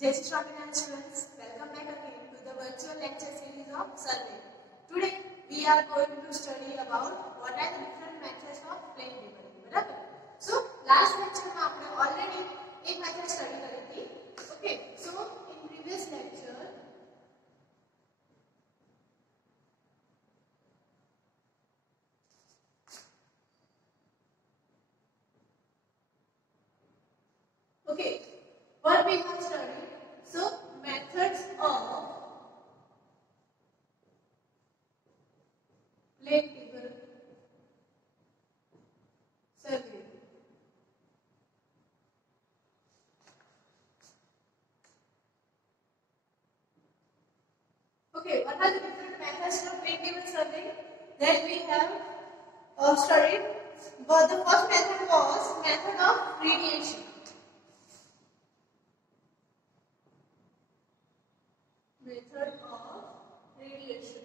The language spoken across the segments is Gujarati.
Jai Shri Swaminarayan students, welcome back again to the virtual lecture series of survey. Today we are going to study about what are the different methods of plane labeling. बराबर? So last lecture में आपने already एक method study करी थी. Okay, so in previous lecture what we have studied, so methods of plane table survey. Okay, what are the different methods of plane table survey that we have studied? But the first method was method of radiation. Method of radiation.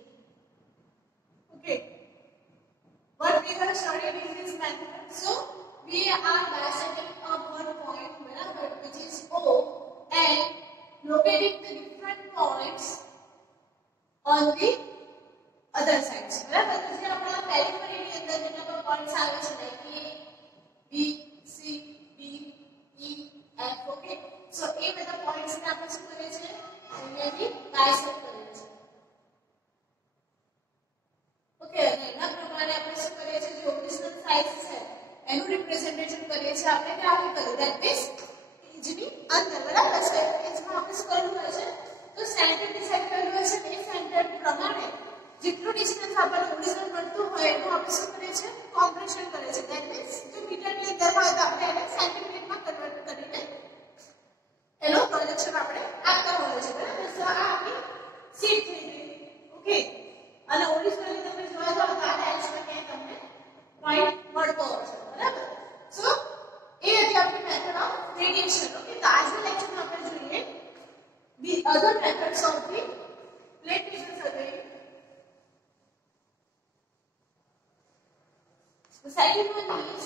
Okay. What we have studied in this method. So we are bisecting a one point, which is O, and locating the different points on the other sides. बराबर? जैसे अपना periphery के अंदर जितना पर points आवे हैं like A, B, C, D, E, F. Okay. So ये બધા points ने આપણે શું કરે છે? અહીંયા બાયસેક્ટ કરે છે. ઓકે, અને એના પ્રમાણે આપણે શું કરીએ છીએ જે ઓરિજિનલ સાઇઝ છે એનું રિપ્રેઝન્ટેશન કરીએ છીએ આપણે ગ્રાફિકલી. ધેટ મીન્સ ઇજની અંદર બરાબર છે. એજમાં આપણે શું કરવું હોય છે તો સેન્ટર ડિસાઇડ કરવું હોય છે. એ સેન્ટર પ્રમાણે જેટલું ડિસ્ટન્સ આપણને ઓરિજિનલ મળતું હોય એનું આપણે શું કરીએ છીએ કોમ્પ્રેશન કરીએ છીએ. ધેટ મીન્સ જો મીટરની અંદર હોય તો આપણે એને સેન્ટીમીટરમાં કન્વર્ટ કરીને એનો પ્રોજેક્શન આપણે આપતા હોઈએ છીએ. બરાબર? તો આ આપણી શીટ થઈ ગઈ. ઓકે, અને ઓરિજિનલી તમે જોવા જાવ તો આ ડાયરેક્શનમાં ક્યાંય તમને પોઈન્ટ મળતો હશે. બરાબર? સો એ હતી આપણી મેથડ ઓફ રેડિયેશન. ઓકે, તો આજના લેક્ચરમાં આપણે જોઈએ the other methods of the plane table survey. The second one is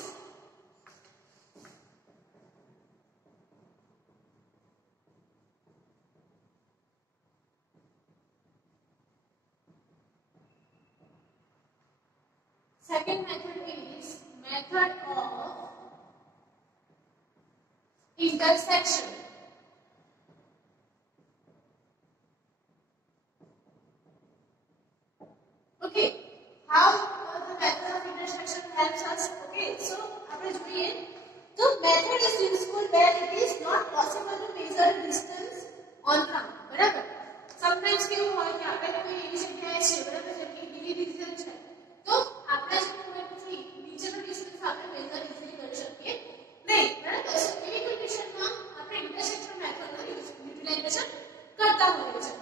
second method is method of intersection. Okay, how the method of intersection helps us? Okay, so આપણે જોઈએ તો method is useful where it is not possible to measure distance on ground. બરાબર? sometimes કેવું હોય કે આપણે કોઈ એવી જગ્યાએ છે બરાબર જેમ કે હિલી રિજન છે તો આપણા જે પોઈન્ટથી નીચેનો ડિસ્ટન્સ આપણે મેજર ઇઝીલી કરી શકીએ નહીં. બરાબર? સો એવી કન્ડિશનમાં આપણે ઇન્ટરસેક્શન મેથડનો યુટિલાઇઝેશન કરતા હોઈએ છીએ.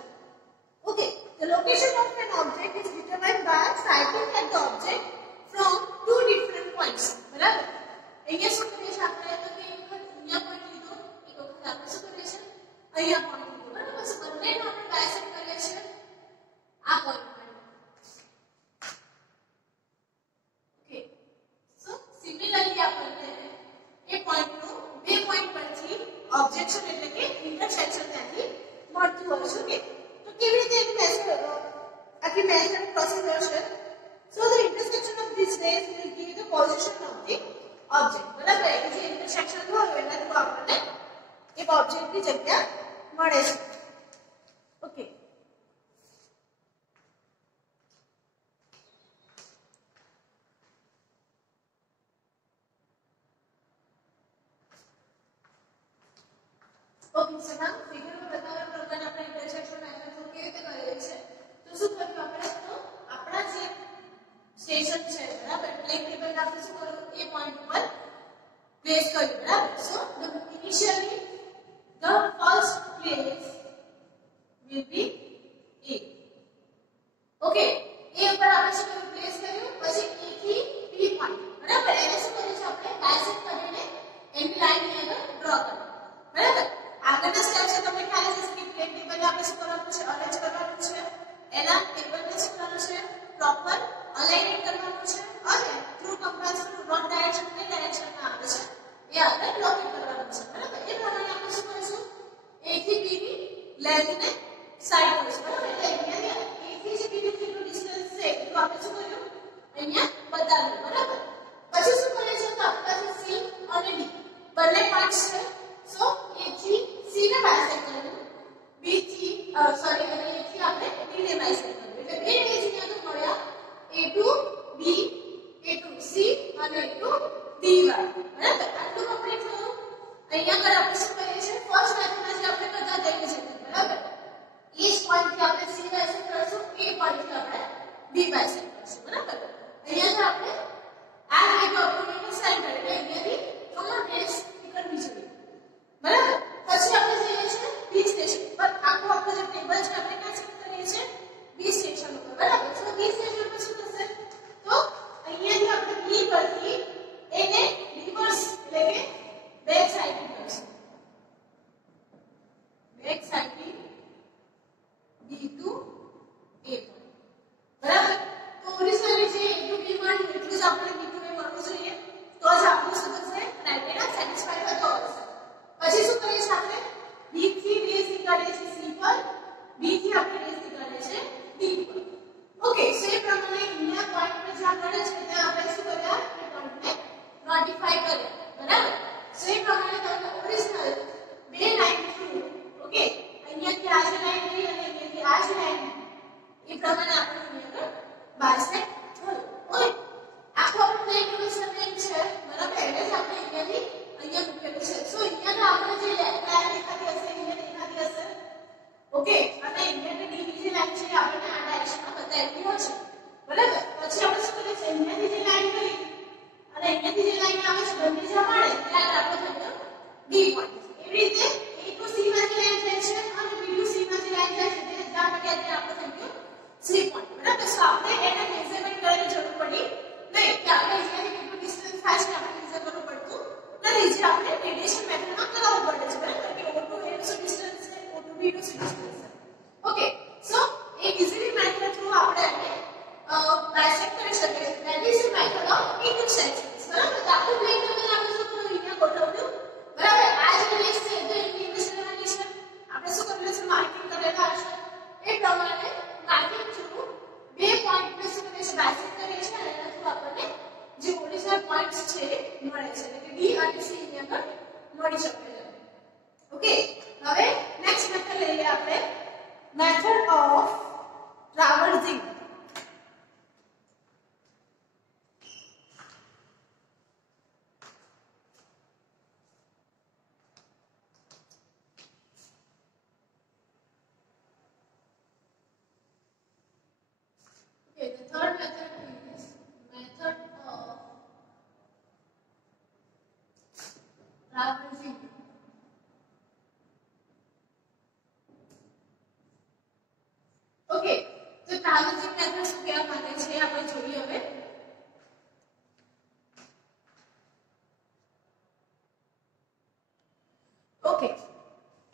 Okay, the location of an object is determined by sighting at the object from two different points. બરાબર? અહીંયા શું કરીએ છીએ આપણે તો કે એક વખત અહીંયા પોઈન્ટ લીધો, એક વખત આપણે શું કરીએ છીએ અહીંયા પોઈન્ટ લીધો. બરાબર? સો બંનેને આપણે બાયસેક્ટ કરીએ છીએ આ પોઈન્ટ. સિમિલરલી આપણને એ પોઈન્ટનું બે પોઈન્ટ પરથી ઓબ્જેક્શન એટલે કે ઇન્ટરસેક્શન ત્યાંથી મળતું હોય છે. તો કેવી રીતે એની મેથડ આખી મેથડ પ્રોસિજર છે. So the intersection of this rays will give the position of the object. બરાબર? એટલે જે ઇન્ટરસેક્શન હોય એના થ્રુ આપણને એક ઓબ્જેક્ટની જગ્યા મળે છે. ઓકે, ઓકે, સો નાઉ ફિગરમાં બતાવ્યા પ્રમાણે આપણે ઇન્ટરસેક્શન મેથડ કેવી રીતે કરીએ છીએ. તો શું કર્યું આપણે તો આપણા જે સ્ટેશન છે બરાબર પ્લેન ટેબલ આપણે શું કર્યું એ પોઈન્ટ ઉપર પ્લેસ કર્યું. બરાબર? So initially the first place will be A. Okay, એ ઉપર આપણે શું કર્યું પ્લેસ કર્યું. પછી A થી P પોઈન્ટ બરાબર એને શું કર્યું છે આપણે બાયસેક્ટ કરીને એની લાઈનની આગળ ડ્રો કરી. બરાબર? આગળના સ્ટેપ છે તમને ખ્યાલ હશે કે પ્લેન ટેબલને આપણે શું કરવાનું છે અરેન્જ કરવાનું છે. એના ટેબલને શું કરવાનું છે પ્રોપર અલાઇનિંગ કરવાનું છે અને through compass to one direction કઈ ડાયરેક્શનમાં આવે છે એ આગળ લોકેટ કરવાનું છે. બરાબર? એ પ્રમાણે આપણે શું કરીશું A થી B પોઈન્ટ્સ છે. સો A થી C ને બાયસેક્ટ કર્યું, B થી સોરી અને A થી આપણે D ને બાયસેક્ટ કર્યું. એટલે બે એજ અહીંયા તો મળ્યા A to B, A to C અને A to D વાળા. બરાબર, આટલું કમ્પ્લીટ થયું. અહીંયા આગળ આપણે શું કરીએ છીએ, ફર્સ્ટ મેથડમાં જે આપણે કરતા જઈએ છીએ. બરાબર, એ જ પોઈન્ટ થી આપણે C બાયસેક્ટ કરશું, એ પોઈન્ટ થી આપણે D બાયસેક્ટ કરશું. બરાબર, અહીંયા આપણે આ વેલ્યુ આપણે સાઈન કરીએ એટલે અહીંયાથી કોમન બેઝ નીકળવી જોઈએ. બરાબર, પછી આપણે જઈએ છીએ B સ્ટેશન પર. આખો જે ટેબલ છે આપણે ક્યાં શિફ્ટ કરીએ છીએ, B સ્ટેશન ઉપર. બરાબર, તો B સ્ટેશન પર શું થશે, તો અહીંયાથી આપણે B પરથી એને રિવર્સ એટલે કે બેક સાઈડ કરશું. Back side B to A. બરાબર, તો ઓરિજિનલી જે A to B મળ્યું એટલું જ આપણે B to A મળવું જોઈએ, તો જ આપણું શું થશે, ક્રાઇટેરિયા સેટિસ્ફાઈડ થતો હશે. પછી શું કરીએ છીએ, આપણે B થી બેઝ નીકાળીએ છીએ C પર, B થી આપણે બેઝ નીકાળીએ છીએ D પર. ઓકે, સો એ પ્રમાણે અહીંયા પોઈન્ટ પર જ્યાં મળે છે ત્યાં આપણે શું કર્યા, એ પોઈન્ટને નોટિફાઈ કર્યા. બરાબર, સો એ પ્રમાણે તમને ઓરિજિનલ બે લાઈન થ્રુ, ઓકે, અહીંયાથી આ જે લાઈન ગઈ અને અહીંયાથી આ જે લાઈન, એ પ્રમાણે આપણે અહીંયા બાયસેક્ટ થયું. ઓકે, આખો આપણો એક સેગમેન્ટ છે. બરાબર, એટલે જ આપણે અહીંયાથી અહીંયા મૂકેલું છે. સો અહીંયા આપણે જે લાઈન દેખાતી હશે અહીંયા દેખાતી હશે. ઓકે, અને અહીંયાથી D ની જે લાઈન છે આપણે આ ડાયરેક્શનમાં બતાવેલી છે. બરાબર, પછી આપણે શું કરીએ છીએ, અહીંયાથી જે લાઈન કરી અને અહીંયાથી જે લાઈન આવે છે બંને જ્યાં મળે ત્યાં આપણો થયો D પોઈન્ટ. એવી રીતે A to C માં જે લાઈન જાય છે અને B to C માં જે લાઈન જાય છે તે જ્યાં મળ્યા ત્યાં આપણો થયો C પોઈન્ટ. બરાબર, સો આપણે એને મેઝરમેન્ટ કરવાની જરૂર પડી નહીં કે આપણે અહીંયાથી કેટલું ડિસ્ટન્સ થાય છે આપણે મેઝર કરવું પડતું નથી, જે આપણે રેડિયેશન મેથડમાં કરાવવું પડે છે. બરાબર, કે O to A નું શું ડિસ્ટન્સ છે, O to B નું શું ડિસ્ટન્સ છે. ઓકે, સો એક ઇઝીલી મેથડ થ્રુ આપણે એને બાયસેક્ટ કરી શકીએ છીએ. That is the method of intersections. બરાબર, તો આખું પ્લેન તમે આપણે શું કર્યું, અહીંયા ગોઠવ્યું. બરાબર, આ જે પ્લેસ છે તો એની ઇમેજ લેવાની છે, આપણે શું કરેલું છે, માર્કિંગ કરેલા હશે. એ પ્રમાણે માર્કિંગ થ્રુ બે પોઈન્ટ ને શું કરીએ છીએ, બાયસેક્ટ કરીએ છીએ અને એના થ્રુ આપણને જે ઓરિજિનલ પોઈન્ટ્સ છે મળે છે, એટલે કે D અને C અહીંયા પર મળી શકે છે. ઓકે, હવે નેક્સ્ટ મેથડ લઈએ આપણે, method of traversing. Okay, the third method is method of traversing. Okay, તો traversing method શું કહેવા માંગે છે આપણે જોઈએ હવે. Okay,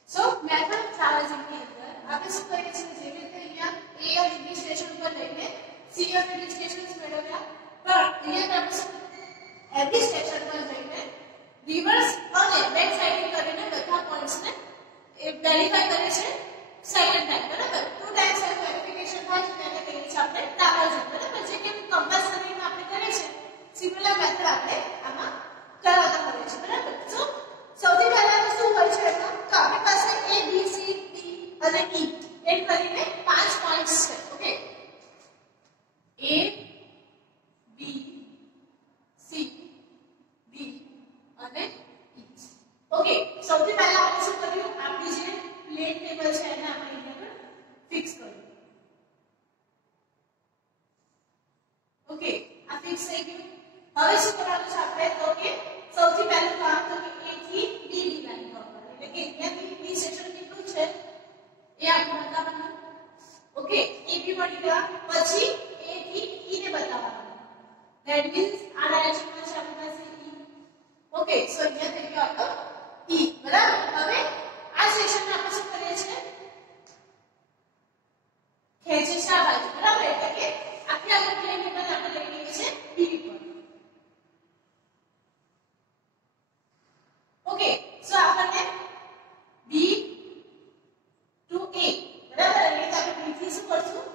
so method of traversing ની અંદર આપણે શું કરીએ છીએ, જેવી રીતે અહીંયા A અને B સ્ટેશન પર લઈને C અને D સ્ટેશન્સ મેળવ્યા, પણ અહીંયા આપણે every સ્ટેશન પર જઈને રિવર્સ અને બેક સાઈડિંગ કરીને બધા પોઈન્ટ્સ ને વેરીફાઈ કરે છે સેકન્ડ ટાઈમ. બરાબર, ટુ ટાઈમ્સ વેરિફિકેશન થાય છે તેને કહીએ છીએ આપણે ટ્રાવર્સિંગ. બરાબર, જે કે કમ્પલસરીમાં આપણે કરીએ છીએ સિમિલર મેથડ આપણે આમાં કરાવતા હોઈએ છીએ. બરાબર, સો સૌથી પહેલા શું હોય છે એમાં, તો આપણી પાસે A B C D અને E એમ કરીને 5 પોઈન્ટ્સ છે. Okay, A B C D અને E. ઓકે, સૌથી પહેલા આપણે શું કર્યું, આપણી જે પ્લેન ટેબલ છે એને આપણે અહીંયા પર ફિક્સ કર્યું. ઓકે, આ ફિક્સ થઈ ગયું. હવે શું કરવાનું છે આપણે, તો કે સૌથી પહેલું કામ તો કે A થી D ની લાઈન કરવાનું, એટલે કે અહીંયાથી B સેક્શન કેટલું છે એ આપણે બતાવવાનું. ઓકે, AB મળી ગયા, પછી A થી E ને બતાવવાનું. ધેટ મીન્સ આ ડાયરેક્શનમાં છે આપણી પાસે E. ઓકે, સો અહીંયા થઈ ગયો આપણો E. બરાબર, હવે આ સેક્શન આપણે શું કરીએ છીએ, ખેંચે છે આ બાજુ. બરાબર, એટલે કે આખી આખું પ્લેન ટેબલ આપણે લઈ લઈએ છીએ B પર. ઓકે, સો આપણને B to A. બરાબર, એટલે કે આપણે B થી શું કરશું,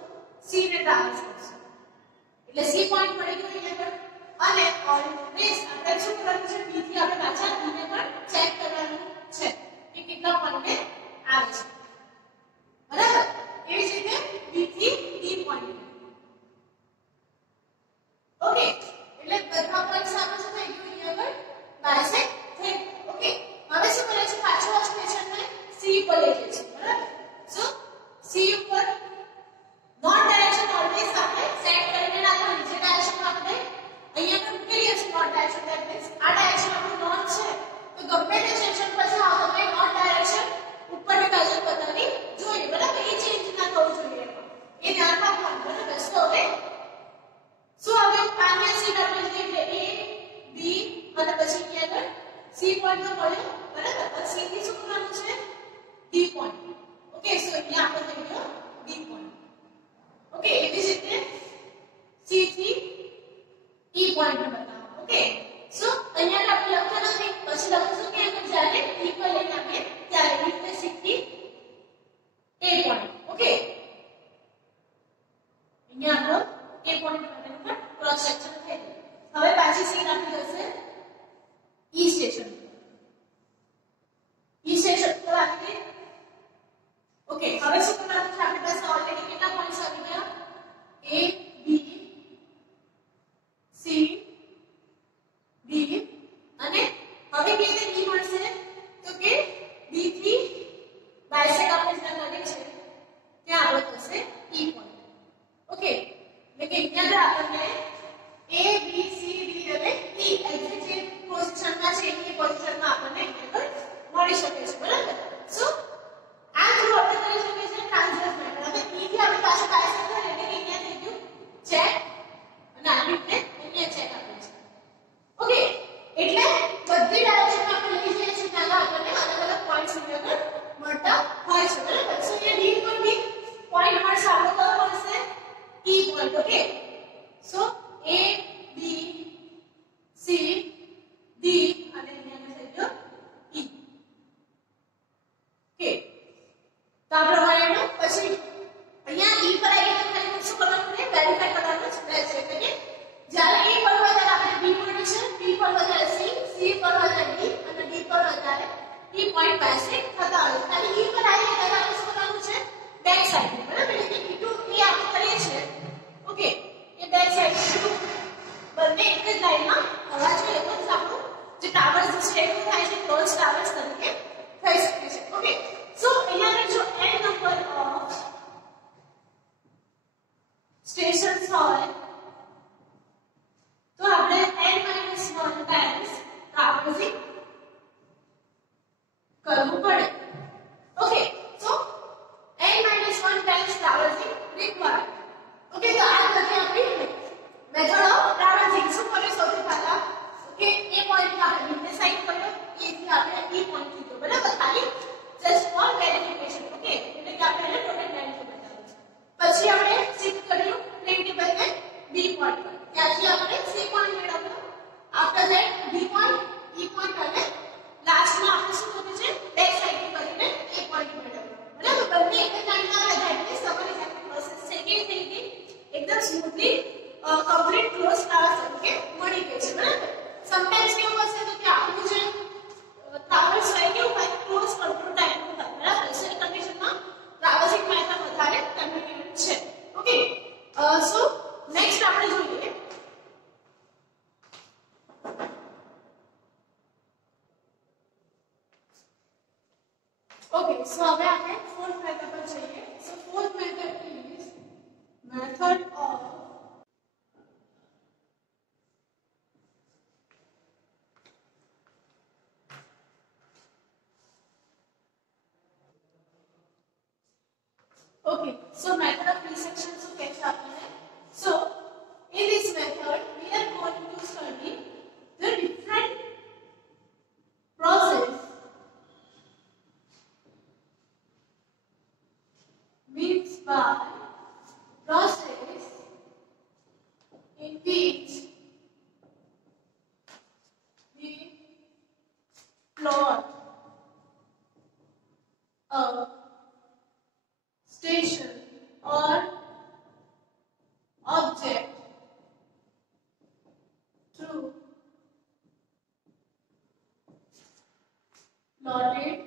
C ને ટ્રાવર્સ કરશું, એટલે C પોઈન્ટ મળી ગયો અહીંયા પર. અને ઓલવેઝ આપણે શું કરવાનું છે, B થી આપણે પાછા E ને પણ ચેક કરવા અને પછી અહીંયા આગળ C પોઈન્ટ તો મળ્યો બરાબર. C થી શું કરવાનું છે D પોઈન્ટ. ઓકે સો અહીંયા આપણે થઈ ગયો D પોઈન્ટ. ઓકે એવી જ રીતે C થી E પોઈન્ટ બનાવો. ઓકે સો અહીંયા આપણે લખતા નથી પછી લખીશું કે આપણે જ્યારે E પર લઈને આવીએ ત્યારે એવી રીતે C થી A પોઈન્ટ. ઓકે અહીંયા આપણો A પોઈન્ટ માટેનું પણ ક્રોસ સેક્શન થઈ ગયું. હવે પાછી સીન આપી જશે E સ્ટેશન. E સ્ટેશન પર આવી ગઈ. ઓકે હવે શું કરવાનું છે આપણી પાસે ઓલરેડી કેટલા પોઈન્ટ્સ આવી ગયા A B C D અને હવે કે રીતે D મળશે તો કે D થી બાયસેક્ટ આપણે જ્યાં કરીએ છે ત્યાં આપણો થશે E પોઈન્ટ. ઓકે એટલે કે અહીંયા આપણને A B C D અને E એક્ઝેક્ટ જે પોઝિશનમાં છે એ પોઝિશનમાં આપણને અહીંયા મળી શકે છે બરાબર. સો આ જો આપણે કરી શકીએ છીએ ટ્રાન્સવર્સ મેથડ. હવે E થી આપણી પાસે બાયસેક્ટ થાય એટલે કે અહીંયા થઈ ગયું ચેક અને આવી રીતે અહીંયા ચેક આપે છે. ઓકે એટલે બધી ડાયરેક્શનમાં આપણે લઈ જઈએ છીએ ત્યાં આપણને અલગ અલગ પોઈન્ટ્સ અહીંયા મળતા હોય છે બરાબર. સો અહીંયા D પર બી પોઈન્ટ મળશે આપણો કયો મળશે E point. Okay so A B C D અને અહીંયા થઈ ગયો E. ઓકે તો આ પ્રમાણે પછી અહીંયા E પર આવીએ તો ખાલી શું કરવાનું છે વેરીફાઈ કરવાનું છે એટલે કે જ્યારે A પર હોય ત્યારે આપણે B મળ્યું છે, B પર હોય ત્યારે C પર હોય ત્યારે D અને D પર હોય ત્યારે E પોઈન્ટ પાસે થતા હોય. ખાલી E પર આવીએ ત્યારે આપણે શું કરવાનું છે બેક સાઈડ બરાબર એટલે કે E to E આપણે કરીએ છીએ. ઓકે એ બેક સાઈડ બંને એક જ લાઈનમાં હોવા જોઈએ તો જ આપણું જે ટાવર્સ છે એ થાય છે ક્લોઝ ટાવર્સ તરીકે થઈ શકે છે. ઓકે સો અહીંયા આગળ જો n નંબર ઓફ સ્ટેશન્સ હોય તો આપણે n - 1 ટાઈમ્સ ટ્રાવર્સિંગ કરવું પડે. Okay so n - 1 times traversing required. Okay તો આ બધી આપણી મેથડ ઓફ ટ્રાવર્સિંગ. શું કરીએ સૌથી પહેલા ઓકે એ પોઈન્ટ આપણે નીચે સાઈડ કર્યો E થી આપણે E પોઈન્ટ લીધો બરાબર ખાલી જસ્ટ ફોર વેરિફિકેશન. ઓકે એટલે કે આપણે એને ટોટલ વેલ્યુ બતાવ્યું છે. પછી આપણે શિફ્ટ કર્યું પ્લેન ટેબલ ને B પોઈન્ટ પર. ત્યાંથી આપણે C પોઈન્ટ મેળવ્યો. After that B point E point અને લાસ્ટમાં આપણે શું કર્યું છે બેક સાઈડ કરીને A પોઈન્ટ મેળવ્યો બરાબર. બંને એક જ લાઈનમાં હતા એટલે તમારી સાથે પ્રોસેસ છે કે થઈ ગઈ એકદમ સ્મૂથલી કમ્પ્લીટ ક્લોઝ ટાવર તરીકે મળી ગઈ છે બરાબર. સમટાઈમ્સ કેવું હશે તો કે આપણું જે ટાવર્સ હોય કેવું હોય ક્લોઝ કંટ્રોલ ટાઈપનું હોય બરાબર. એસી કન્ડિશનમાં ટ્રાવર્સિંગ મેથડ વધારે કન્વીનિયન્ટ છે. ઓકે સો નેક્સ્ટ આપણે જોઈએ ઓકે સો હવે આપણે ફોર્થ મેથડ પર જઈએ. So fourth method is method of okay so method of resection શું કહે છે આપણને. so in this method we are going to study the different process means by process in which we plot a station or object through plotted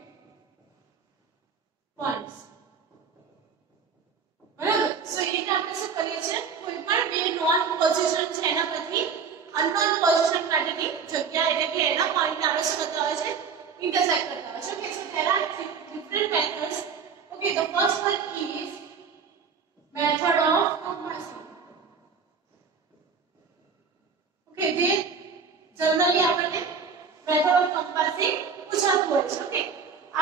points. બરાબર. સો એ આપણે શું કરીએ છીએ કોઈ પણ બે નોન પોઝિશન છે એના પરથી અનનોન પોઝિશન માટેની જગ્યા એટલે કે એના પોઈન્ટ આપણે શું કરતા હોય છે ઇન્ટરસેક્ટ કરતા હોય છે. Okay so there are different methods. Okay, the first one is method of compassing. Okay, they generally આપણને method of compassing પૂછાતું હોય છે. Okay,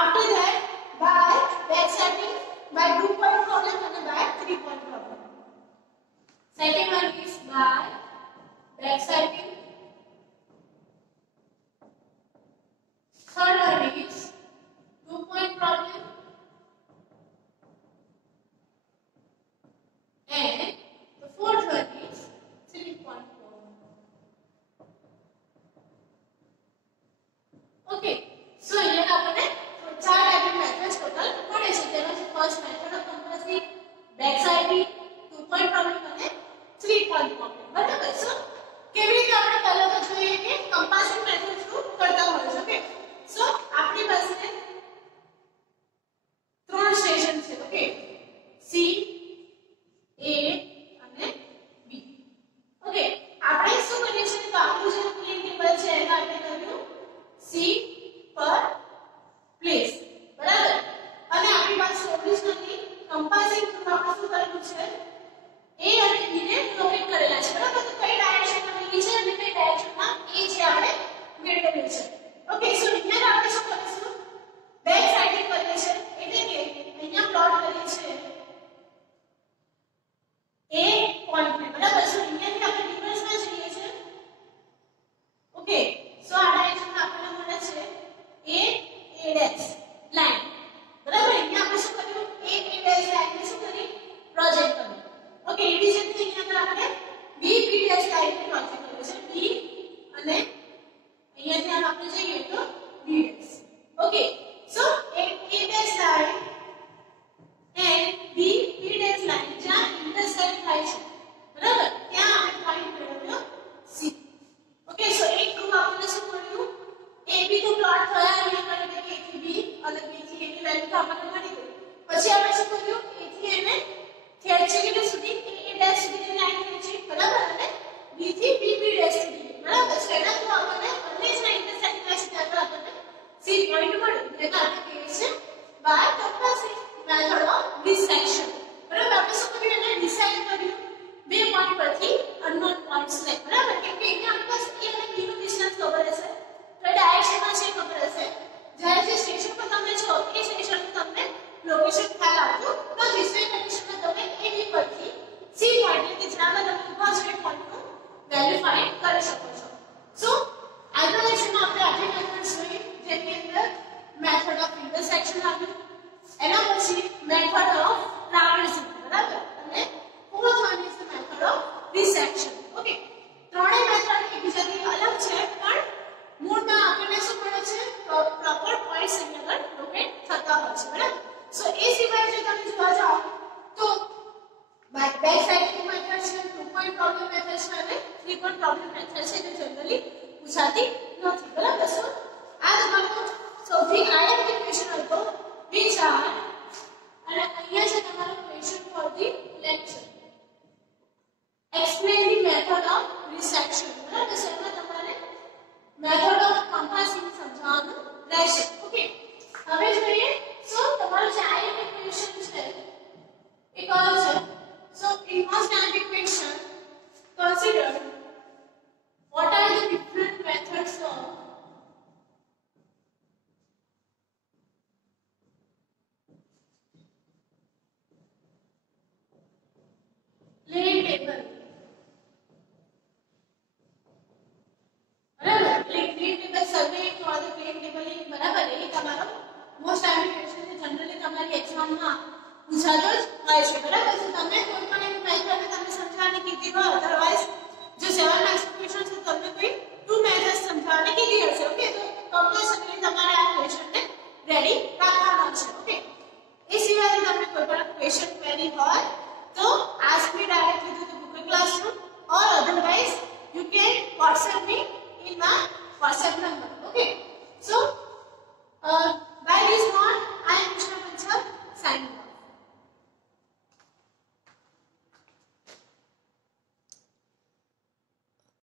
after that by backsetting, by 2-point problem and by 3-point problem. Second one is by backsetting, seat પર પ્લેસ, બરાબર. અને આપણી પાસે ઓરિજિનલી કમ્પાસિંગ થ્રુ આપણે શું કરેલું છે, એ અને બી ને લોકેટ કરેલા છે, બરાબર. તો કઈ ડાયરેક્શનમાં બી છે અને કઈ ડાયરેક્શનમાં એ છે આપણે મેળવેલું છે. ઓકે, સો અહીંયા આપણે શું કરીશું, બેક સાઇડ કરીએ છે, એટલે કે અહીંયા પ્લોટ કરીએ છે એ પોઈન્ટ ને, બરાબર. સો અહીંયાથી આપણે રિવર્સમાં જઈએ છે. ઓકે, સો આ ડાયરેક્શનમાં આપણને મળે છે એ ડેશ લાઈન, બરાબર. અહીંયા આપણે શું કર્યું, એ ડેશ લાઈનને શું કરી, પ્રોજેક્ટ કર્યું. ઓકે, એવી જ રીતે અહીંયા આપણે બી ડેશ લાઈનને પ્રોજેક્ટ કર્યું છે, બી અને અહીંયાથી આપણે જઈએ તો B dash. Okay, so A dash line and B dash line જ્યાં ઇન્ટરસેક્ટ થાય છે, બરાબર, ત્યાં આપણે પોઈન્ટ મેળવ્યો સી. ઓકે, સો એક થ્રુ આપણને શું મળ્યું, એ બી તો પ્લોટ થયા અહીંયા કરી કે a થી b અને b થી a ની વેલ્યુ તો આપણને મળી ગઈ. પછી આપણે શું કર્યું, a થી a ને ખેંચી કેટલું સુધી, a ડેશ સુધીની લાઈન ખેંચી, બરાબર, અને b થી b ડેશ સુધી, બરાબર. સો એના થ્રુ આપણને બંને જ ઇન્ટરસેક્ટ થાય છે ત્યારે આપણને સી પોઈન્ટ મળ્યું. એટલે આપણે કહીએ છીએ બાય કમ્પાસિંગ મેથડ ઓફ ડિસેક્શન, બરાબર. આપણે શું કર્યું, એને ડિસાઇડ કર્યું બે પોઈન્ટ પરથી અનનોન પોઈન્ટ્સ લે, બરાબર. કેમ કે અહીંયા આપણી પાસે a અને b નું ડિસ્ટન્સ ખબર હશે, તો ડાયરેક્શનમાં છે ખબર હશે. જ્યારે જે સ્ટેશન પર તમે છો એ સ્ટેશનનું તમને લોકેશન ખ્યાલ આવતું નથી, સો એ કન્ડિશનમાં તમે a b પરથી c પોઈન્ટ કે જ્યાં તમે ઊભા છો એ પોઈન્ટનું વેલ્યુ ફાઇન્ડ કરી શકો છો. સો આજના લેક્ચરમાં આપણે આટલી મેથડ્સ જોઈ, જેની અંદર મેથડ ઓફ ઇન્ટરસેક્શન આવ્યું, એના પછી મેથડ ઓફ ટ્રાવર્સિંગ, બરાબર, અને fourth one is the method of dissection. Okay, ત્રણેય મેથડ એકબીજાથી અલગ છે, પણ મૂળમાં આપણને શું મળે છે, પ્રોપર પોઈન્ટ્સ અહીંયા આગળ લોકેટ થતા હોય છે, બરાબર. સો એ સિવાય જો તમે જોવા જાઓ તો બેક સાઇડ મેથડ છે, 2 પોઈન્ટ પ્રોબ્લેમ મેથડ છે અને 3 પોઈન્ટ પ્રોબ્લેમ મેથડ છે, જે જનરલી પૂછાતી નથી, બરાબર. સો આ તમારો સૌથી આઈએમપી ક્વેશ્ચન હતો વિચાર, અને અહીંયા છે તમારો question for the lecture, explain the method of resection, બરાબર. સો એમાં તમારે મેથડ ઓફ કમ્પાસિંગ સમજાવવાનું રહેશે. ઓકે, હવે જોઈએ, સો તમારો જે આઈએમપી ક્વેશ્ચન છે એ કયો છે. સો in most IMP question consider what are the different methods of plane table, બરાબર. Plane table surveying or the plane tabling, બરાબર. એ તમારો મોસ્ટ આઈએમપી ક્વેશ્ચન છે, જનરલી તમારી એક્ઝામમાં પૂછાતો જ હોય છે, બરાબર. તો તમે કોઈ પણ એક મેથડને તમે સમજાવવાની કીધી હોય, અધરવાઇઝ જો 7 માર્ક્સ ક્વેશ્ચન છે તમને કોઈ 2 મેથડ્સ સમજાવવાની કીધી હશે. ઓકે, તો કમ્પલસરી તમારે આ ક્વેશ્ચનને રેડી રાખવાનો છે. ઓકે, એ સિવાય તમને કોઈ પણ ક્વેશ્ચન ક્વેરી હોય તો ask me directly to the Google Classroom, or otherwise you can WhatsApp me in my WhatsApp number.